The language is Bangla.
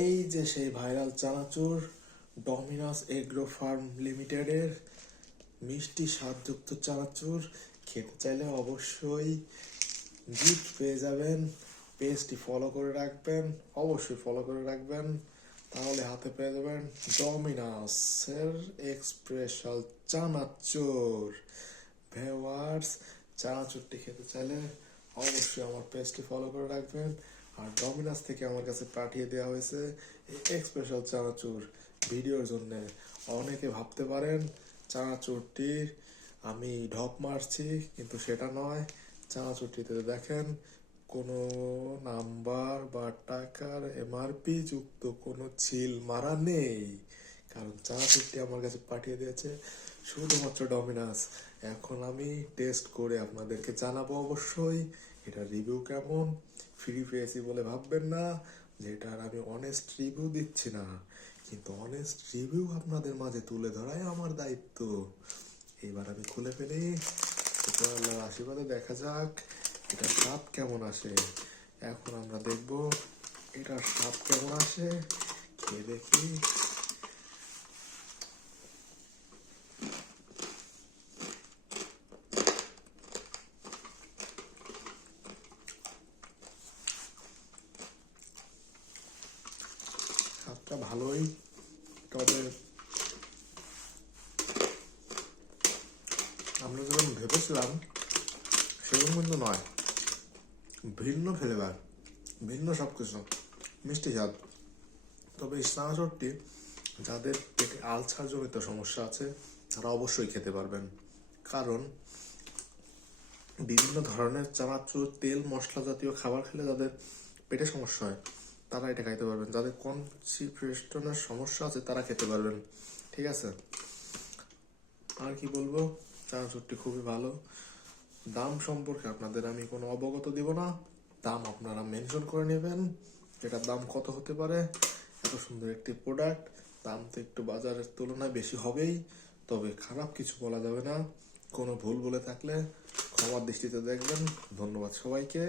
এই যে সেই ভাইরাল চানাচুর ডমিনস এগ্রো ফার্ম লিমিটেডের মিষ্টি স্বাদযুক্ত চানাচুর খেতে চাইলে অবশ্যই গিফট পেয়ে যাবেন। পেজটি ফলো করে রাখবেন, অবশ্যই ফলো করে রাখবেন, তাহলে হাতে পেয়ে যাবেন ডমিনসের এক্সপ্রেশাল চানাচুর। ভিউয়ার্স, চানাচুরটি খেতে চাইলে অবশ্যই আমার পেজটি ফলো করে রাখবেন। আর ডমিনাস থেকে আমার কাছে পাঠিয়ে দেওয়া হয়েছে এই স্পেশাল চানাচুর ভিডিওর জন্য। অনেকে ভাবতে পারেন চানাচুরটির আমি ঢপ মারছি, কিন্তু সেটা নয়। চানাচুরটিতে দেখেন কোনো নাম্বার বা টাকার এমআরপি যুক্ত কোনো ছিল মারা নেই, কারণ চানাচুরটি আমার কাছে পাঠিয়ে দিয়েছে শুধুমাত্র ডমিনাস। এখন আমি টেস্ট করে আপনাদেরকে জানাবো অবশ্যই এটার রিভিউ কেমন। ফ্রি পেয়েছি বলে ভাববেন না যে এটার আমি অনেস্ট রিভিউ দিচ্ছি না, কিন্তু অনেস্ট রিভিউ আপনাদের মাঝে তুলে ধরাই আমার দায়িত্ব। এবার আমি খুলে ফেলি, এটা আল্লাহর আশীর্বাদে দেখা যাক এটার স্বাদ কেমন আসে। এখন আমরা দেখব এটার স্বাদ কেমন আসে, খেয়ে দেখি। স্বাদটা ভালোই, তবে আমরা যখন ভেবেছিলাম সেরকম কিন্তু নয়। ভিন্ন ফ্লেভার, ভিন্ন সব কিছু, মিষ্টি স্বাদ। তবে এই চানাচুরটি যাদের পেটে আলসার জনিত সমস্যা আছে তারা অবশ্যই খেতে পারবেন, কারণ বিভিন্ন ধরনের চানাচুর তেল মশলা জাতীয় খাবার খেলে যাদের পেটে সমস্যা হয় তারা এটা খাইতে পারবেন। যাদের কনস্টিপেশনের সমস্যা আছে তারা খেতে পারবেন। ঠিক আছে, আর কি বলবো, চানাচুরটি খুবই ভালো। দাম সম্পর্কে আপনাদের আমি কোনো অবগত দিব না, দাম আপনারা মেনশন করে নেবেন এটার দাম কত হতে পারে। এত সুন্দর একটি প্রোডাক্ট, দাম তো একটু বাজারের তুলনায় বেশি হবেই, তবে খারাপ কিছু বলা যাবে না। কোনো ভুল বলে থাকলে ক্ষমার দৃষ্টিতে দেখবেন। ধন্যবাদ সবাইকে।